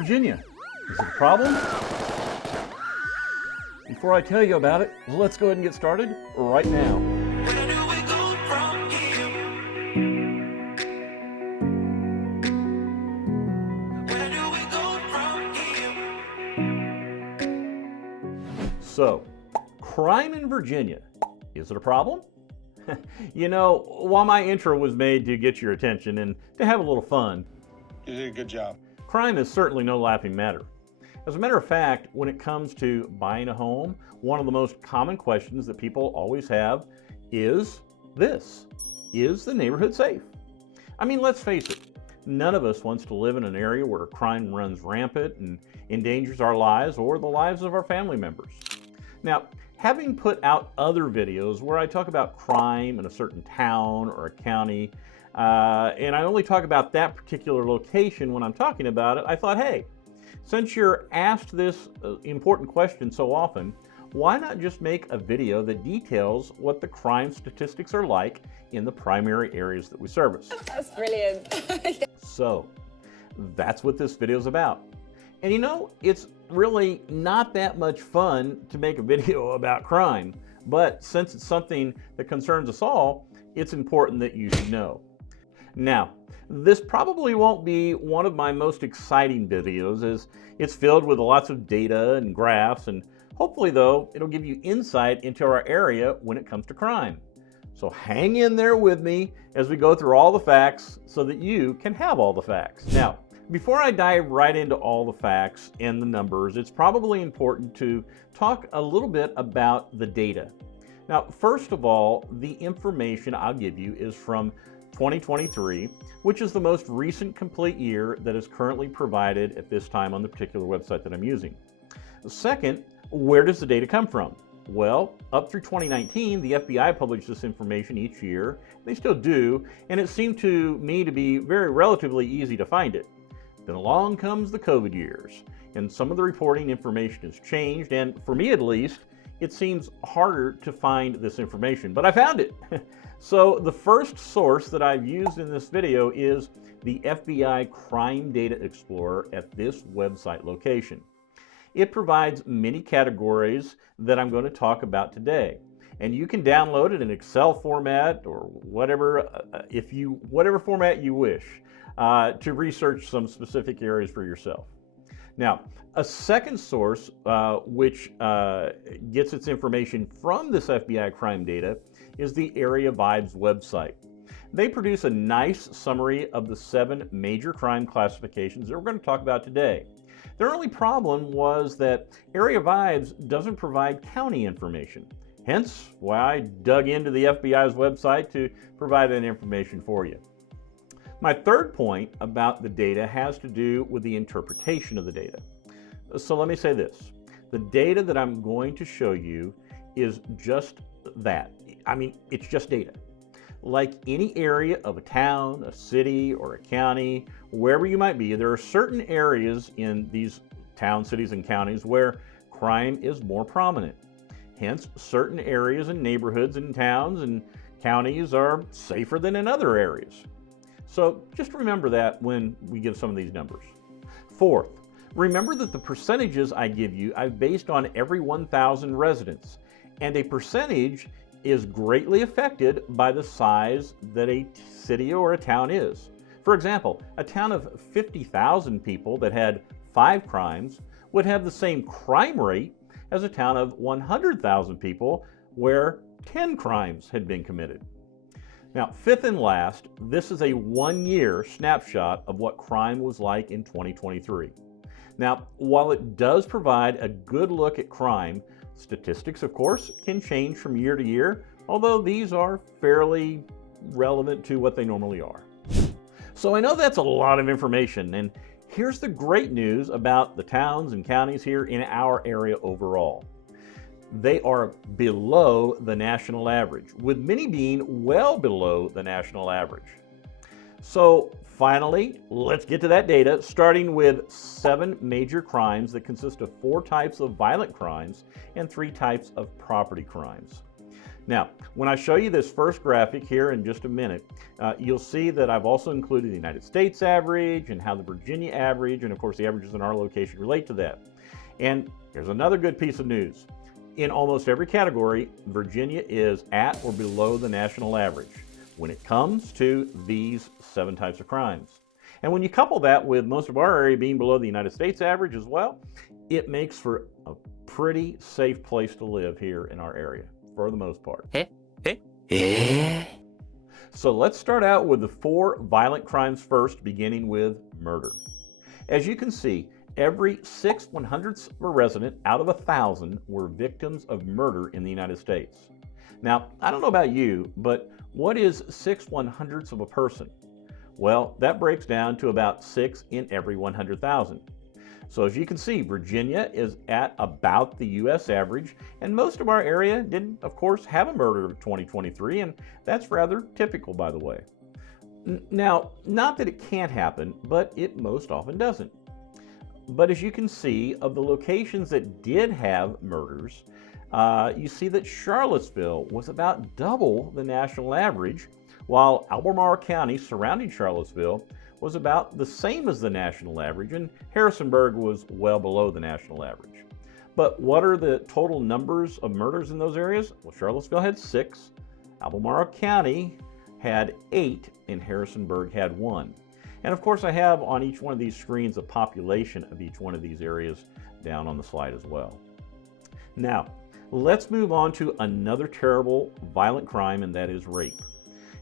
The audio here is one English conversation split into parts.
Virginia. Is it a problem? Before I tell you about it, let's go ahead and get started right now. Where do we go from here? Where do we go from here? So, crime in Virginia. Is it a problem? You know, while my intro was made to get your attention and to have a little fun, You did a good job. crime is certainly no laughing matter. As a matter of fact, when it comes to buying a home, one of the most common questions that people always have is this: is the neighborhood safe? I mean, let's face it, none of us wants to live in an area where crime runs rampant and endangers our lives or the lives of our family members. Now, having put out other videos where I talk about crime in a certain town or a county, and I only talk about that particular location when I'm talking about it, I thought, hey, since you're asked this important question so often, why not just make a video that details what the crime statistics are like in the primary areas that we service? That's brilliant. So, that's what this video is about. And you know, it's really not that much fun to make a video about crime, but since it's something that concerns us all, it's important that you should know. Now, this probably won't be one of my most exciting videos, as it's filled with lots of data and graphs, and hopefully though, it'll give you insight into our area when it comes to crime. So hang in there with me as we go through all the facts so that you can have all the facts. Now, before I dive right into all the facts and the numbers, it's probably important to talk a little bit about the data. Now, first of all, the information I'll give you is from 2023, which is the most recent complete year that is currently provided at this time on the particular website that I'm using. Second, where does the data come from? Well, up through 2019, the FBI published this information each year. They still do, and it seemed to me to be relatively easy to find it. Then along comes the COVID years, and some of the reporting information has changed, and for me at least, it seems harder to find this information, but I found it. So the first source that I've used in this video is the FBI Crime Data Explorer at this website location. It provides many categories that I'm going to talk about today, and you can download it in Excel format or whatever, whatever format you wish to research some specific areas for yourself. Now, a second source which gets its information from this FBI crime data is the Area Vibes website. They produce a nice summary of the 7 major crime classifications that we're going to talk about today. Their only problem was that Area Vibes doesn't provide county information, hence why I dug into the FBI's website to provide that information for you. My third point about the data has to do with the interpretation of the data. So let me say this. The data that I'm going to show you is just that. I mean, it's just data. Like any area of a town, a city, or a county, wherever you might be, there are certain areas in these towns, cities, and counties where crime is more prominent. Hence, certain areas and neighborhoods and towns and counties are safer than in other areas. So just remember that when we give some of these numbers. Fourth, remember that the percentages I give you, I've based on every 1,000 residents, and a percentage is greatly affected by the size that a city or a town is. For example, a town of 50,000 people that had 5 crimes would have the same crime rate as a town of 100,000 people where 10 crimes had been committed. Now, fifth and last, this is a 1-year snapshot of what crime was like in 2023. Now, while it does provide a good look at crime, statistics, of course, can change from year to year, although these are fairly relevant to what they normally are. So I know that's a lot of information, and here's the great news about the towns and counties here in our area overall. They are below the national average, with many being well below the national average. So finally, let's get to that data, starting with 7 major crimes that consist of 4 types of violent crimes and 3 types of property crimes. Now, when I show you this first graphic here in just a minute, You'll see that I've also included the United States average and how the Virginia average, and of course the averages in our location relate to that. And here's another good piece of news. In almost every category, Virginia is at or below the national average when it comes to these 7 types of crimes. And when you couple that with most of our area being below the United States average as well, it makes for a pretty safe place to live here in our area, for the most part. So let's start out with the 4 violent crimes first, beginning with murder. As you can see, every 6/100ths of a resident out of 1,000 were victims of murder in the United States. Now, I don't know about you, but what is 6/100ths of a person? Well, that breaks down to about 6 in every 100,000. So as you can see, Virginia is at about the U.S. average, and most of our area didn't, of course, have a murder in 2023, and that's rather typical, by the way. Now, not that it can't happen, but it most often doesn't. But as you can see, of the locations that did have murders, you see that Charlottesville was about double the national average, while Albemarle County surrounding Charlottesville was about the same as the national average, and Harrisonburg was well below the national average. But what are the total numbers of murders in those areas? Well, Charlottesville had 6, Albemarle County had 8, and Harrisonburg had 1. And of course, I have on each one of these screens a population of each one of these areas down on the slide as well. Now, let's move on to another terrible violent crime, and that is rape.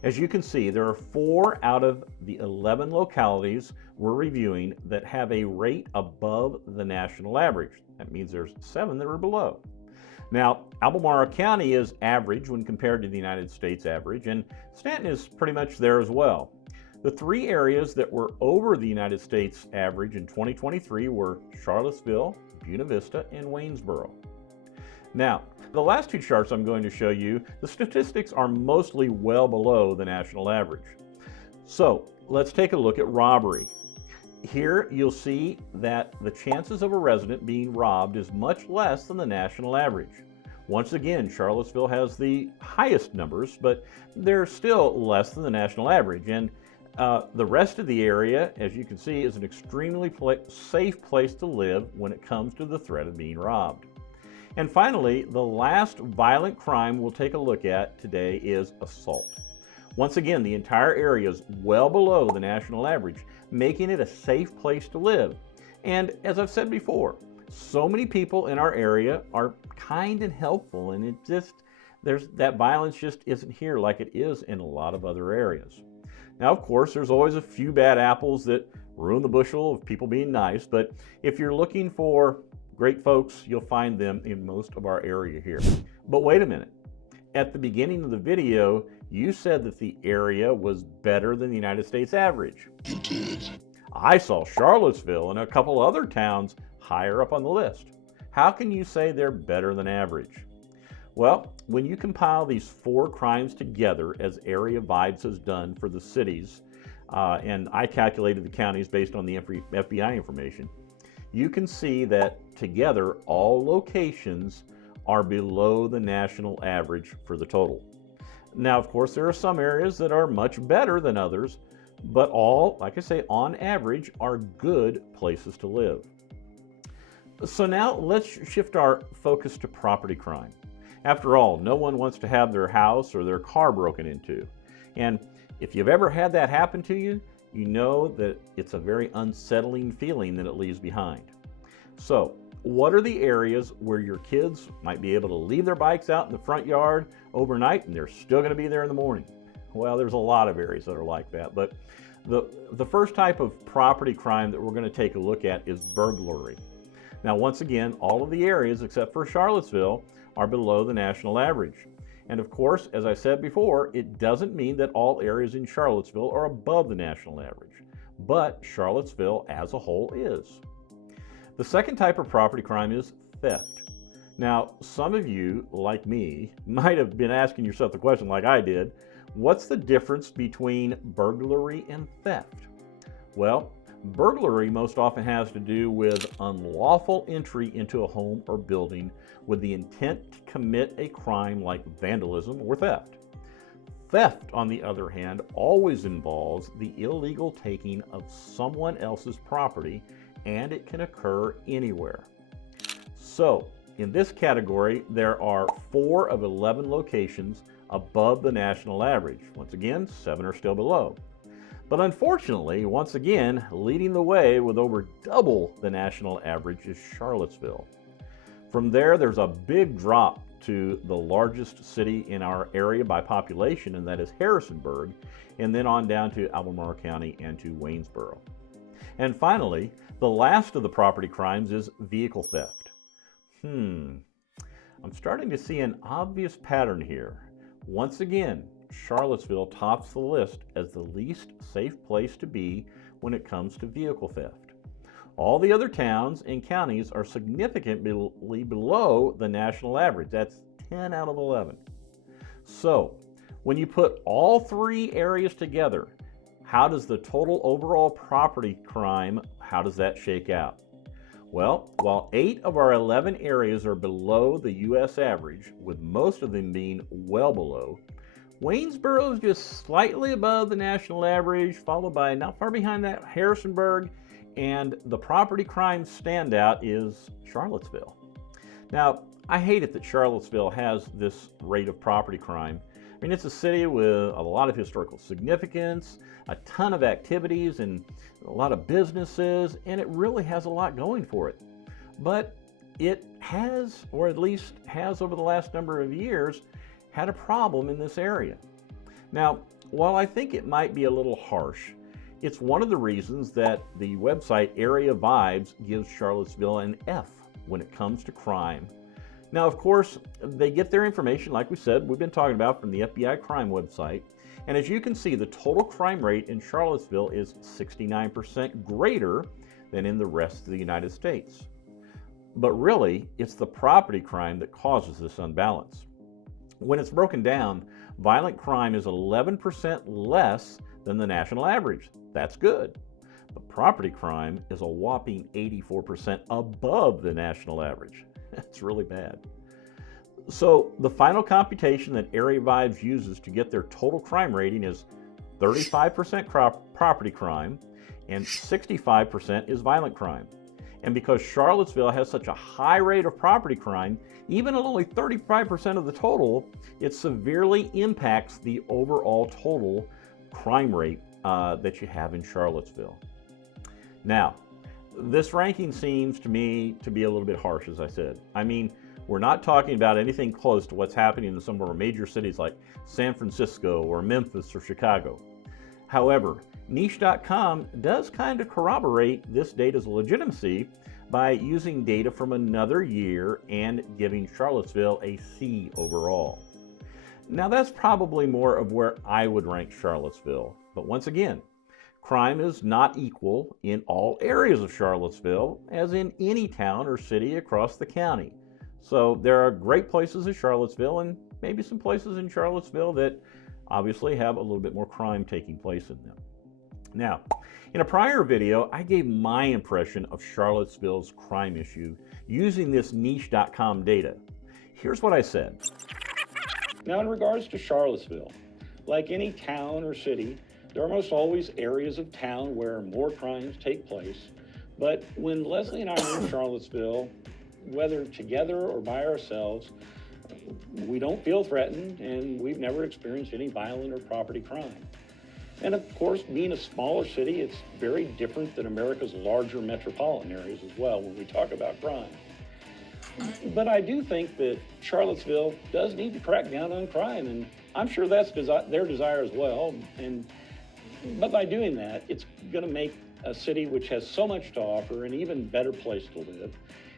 As you can see, there are 4 out of the 11 localities we're reviewing that have a rate above the national average. That means there's 7 that are below. Now, Albemarle County is average when compared to the United States average, and Stanton is pretty much there as well. The 3 areas that were over the United States average in 2023 were Charlottesville, Buena Vista, and Waynesboro. Now, the last 2 charts I'm going to show you, the statistics are mostly well below the national average. So let's take a look at robbery. Here you'll see that the chances of a resident being robbed is much less than the national average. Once again, Charlottesville has the highest numbers, but they're still less than the national average. And the rest of the area, as you can see, is an extremely safe place to live when it comes to the threat of being robbed. And finally, the last violent crime we'll take a look at today is assault. Once again, the entire area is well below the national average, making it a safe place to live. And as I've said before, so many people in our area are kind and helpful, and that violence just isn't here like it is in a lot of other areas. Now, of course, there's always a few bad apples that ruin the bushel of people being nice, but if you're looking for great folks, you'll find them in most of our area here. But wait a minute. At the beginning of the video, you said that the area was better than the United States average. You did. I saw Charlottesville and a couple other towns higher up on the list. How can you say they're better than average? Well, when you compile these 4 crimes together, as Area Vibes has done for the cities, and I calculated the counties based on the FBI information, you can see that together all locations are below the national average for the total. Now, of course, there are some areas that are much better than others, but all, like I say, on average, are good places to live. So now let's shift our focus to property crime. After all, no one wants to have their house or their car broken into. And if you've ever had that happen to you, you know that it's a very unsettling feeling that it leaves behind. So, what are the areas where your kids might be able to leave their bikes out in the front yard overnight and they're still going to be there in the morning? Well, there's a lot of areas that are like that, but the first type of property crime that we're going to take a look at is burglary. Now, once again, all of the areas except for Charlottesville are below the national average. And of course, as I said before, it doesn't mean that all areas in Charlottesville are above the national average, but Charlottesville as a whole is. The second type of property crime is theft. Now, some of you, like me, might have been asking yourself the question like I did, what's the difference between burglary and theft? Well, burglary most often has to do with unlawful entry into a home or building with the intent to commit a crime like vandalism or theft. Theft, on the other hand, always involves the illegal taking of someone else's property, and it can occur anywhere. So, in this category, there are 4 of 11 locations above the national average. Once again, 7 are still below. But unfortunately, once again, leading the way with over double the national average is Charlottesville. From there, there's a big drop to the largest city in our area by population, and that is Harrisonburg, and then on down to Albemarle County and to Waynesboro. And finally, the last of the property crimes is vehicle theft. I'm starting to see an obvious pattern here. Once again, Charlottesville tops the list as the least safe place to be when it comes to vehicle theft. All the other towns and counties are significantly below the national average. That's 10 out of 11. So, when you put all 3 areas together, how does the total overall property crime, how does that shake out? Well, while 8 of our 11 areas are below the U.S. average, with most of them being well below, Waynesboro is just slightly above the national average, followed by, not far behind that, Harrisonburg, and the property crime standout is Charlottesville. Now, I hate it that Charlottesville has this rate of property crime. I mean, it's a city with a lot of historical significance, a ton of activities, and a lot of businesses, and it really has a lot going for it. But it has, or at least has over the last number of years, had a problem in this area. Now, while I think it might be a little harsh, it's one of the reasons that the website Area Vibes gives Charlottesville an F when it comes to crime. Now, of course, they get their information, like we said, we've been talking about, from the FBI crime website. And as you can see, the total crime rate in Charlottesville is 69% greater than in the rest of the United States. But really, it's the property crime that causes this unbalance. When it's broken down, violent crime is 11% less than the national average. That's good. But property crime is a whopping 84% above the national average. That's really bad. So the final computation that Area Vibes uses to get their total crime rating is 35% property crime and 65% is violent crime. And because Charlottesville has such a high rate of property crime, even at only 35% of the total, it severely impacts the overall total crime rate that you have in Charlottesville. Now, this ranking seems to me to be a little bit harsh, as I said. I mean, we're not talking about anything close to what's happening in some of our major cities like San Francisco or Memphis or Chicago. However, niche.com does kind of corroborate this data's legitimacy by using data from another year and giving Charlottesville a C overall. Now, that's probably more of where I would rank Charlottesville. But once again, crime is not equal in all areas of Charlottesville, as in any town or city across the county. So there are great places in Charlottesville and maybe some places in Charlottesville that obviously have a little bit more crime taking place in them. Now, in a prior video, I gave my impression of Charlottesville's crime issue using this niche.com data. Here's what I said. Now, in regards to Charlottesville, like any town or city, there are almost always areas of town where more crimes take place. But when Leslie and I are in Charlottesville, whether together or by ourselves, we don't feel threatened and we've never experienced any violent or property crime. And of course, being a smaller city, it's very different than America's larger metropolitan areas as well when we talk about crime. But I do think that Charlottesville does need to crack down on crime, and I'm sure that's their desire as well. But by doing that, it's going to make a city which has so much to offer an even better place to live.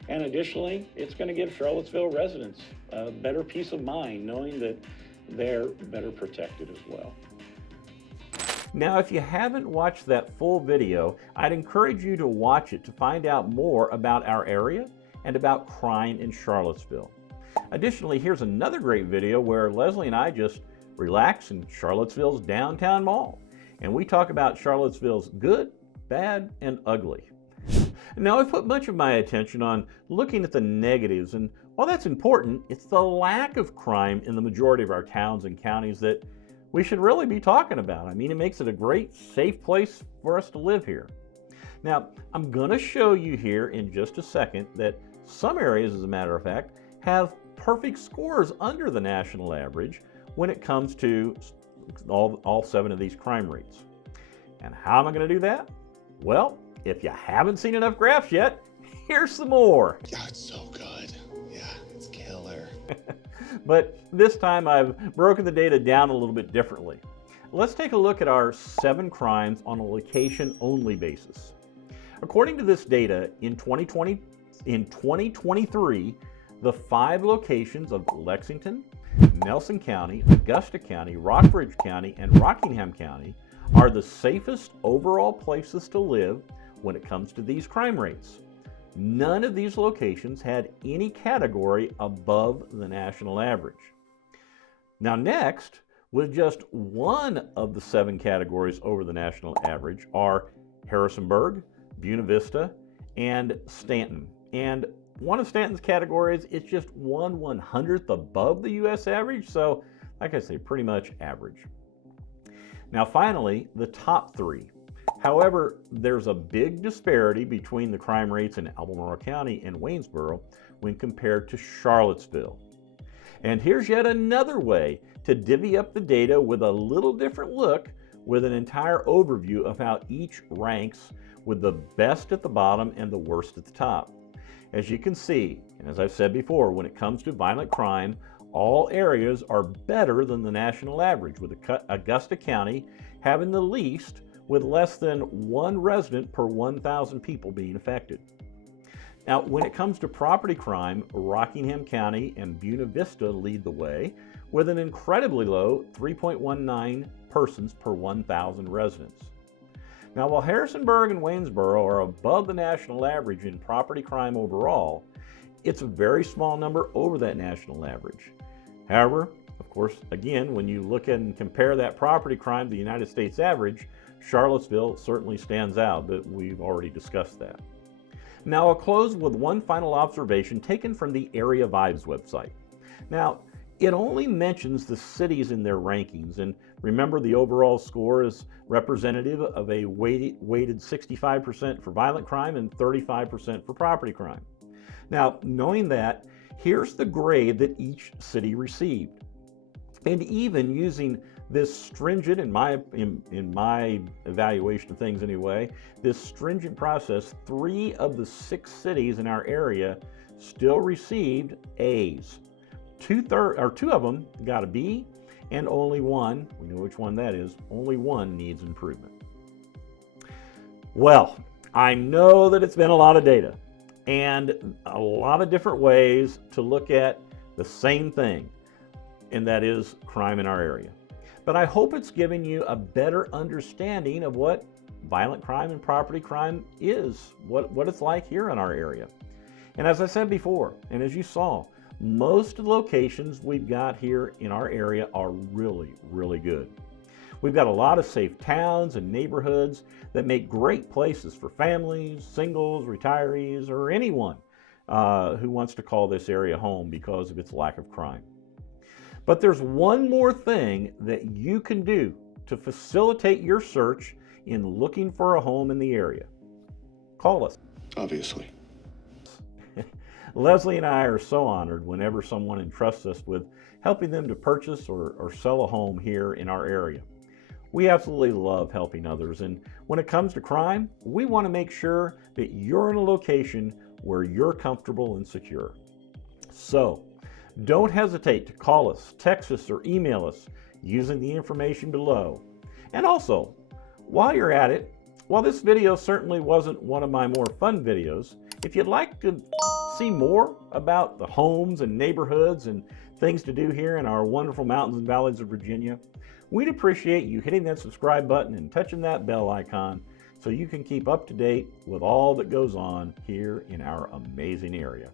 And additionally, it's going to give Charlottesville residents a better peace of mind knowing that they're better protected as well. Now, if you haven't watched that full video, I'd encourage you to watch it to find out more about our area and about crime in Charlottesville. Additionally, here's another great video where Leslie and I just relax in Charlottesville's downtown mall, and we talk about Charlottesville's good, bad, and ugly. Now, I've put much of my attention on looking at the negatives, and while that's important, it's the lack of crime in the majority of our towns and counties that we should really be talking about. I mean, it makes it a great, safe place for us to live here. Now, I'm going to show you here in just a second that some areas, as a matter of fact, have perfect scores under the national average when it comes to all 7 of these crime rates. And how am I going to do that? Well, if you haven't seen enough graphs yet, here's some more. God, it's so good. Yeah, it's killer. But this time I've broken the data down a little bit differently. Let's take a look at our 7 crimes on a location-only basis. According to this data, in 2023, the 5 locations of Lexington, Nelson County, Augusta County, Rockbridge County, and Rockingham County are the safest overall places to live when it comes to these crime rates. None of these locations had any category above the national average. Now next, with just one of the 7 categories over the national average are Harrisonburg, Buena Vista, and Stanton. And one of Stanton's categories, it's just 1/100th above the U.S. average, so like I say, pretty much average. Now finally, the top 3. However, there's a big disparity between the crime rates in Albemarle County and Waynesboro when compared to Charlottesville. And here's yet another way to divvy up the data with a little different look, with an entire overview of how each ranks, with the best at the bottom and the worst at the top. As you can see, and as I've said before, when it comes to violent crime, all areas are better than the national average, with Augusta County having the least, with less than 1 resident per 1,000 people being affected. Now, when it comes to property crime, Rockingham County and Buena Vista lead the way, with an incredibly low 3.19 persons per 1,000 residents. Now, while Harrisonburg and Waynesboro are above the national average in property crime overall, it's a very small number over that national average. However, of course, again, when you look at and compare that property crime to the United States average, Charlottesville certainly stands out, but we've already discussed that. Now, I'll close with one final observation taken from the Area Vibes website. Now, it only mentions the cities in their rankings, and remember, the overall score is representative of a weighted 65% for violent crime and 35% for property crime. Now, knowing that, here's the grade that each city received. And even using this stringent, in my evaluation of things anyway, this stringent process, 3 of the 6 cities in our area still received A's. 2 of them got a B, and only one, we know which one that is, only one needs improvement. Well, I know that it's been a lot of data and a lot of different ways to look at the same thing, and that is crime in our area. But I hope it's given you a better understanding of what violent crime and property crime is, what it's like here in our area. And as I said before, and as you saw, most of the locations we've got here in our area are really, really good. We've got a lot of safe towns and neighborhoods that make great places for families, singles, retirees, or anyone who wants to call this area home because of its lack of crime. But there's one more thing that you can do to facilitate your search in looking for a home in the area. Call us. Obviously. Leslie and I are so honored whenever someone entrusts us with helping them to purchase or sell a home here in our area. We absolutely love helping others, and when it comes to crime, we want to make sure that you're in a location where you're comfortable and secure. So, don't hesitate to call us, text us, or email us using the information below. And also, while you're at it, while this video certainly wasn't one of my more fun videos, if you'd like to see more about the homes and neighborhoods and things to do here in our wonderful mountains and valleys of Virginia, we'd appreciate you hitting that subscribe button and touching that bell icon so you can keep up to date with all that goes on here in our amazing area.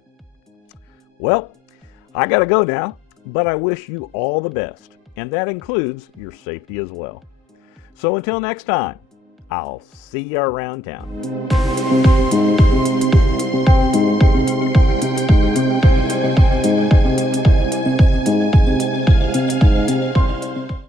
Well, I gotta go now, but I wish you all the best, and that includes your safety as well. So until next time, I'll see you around town.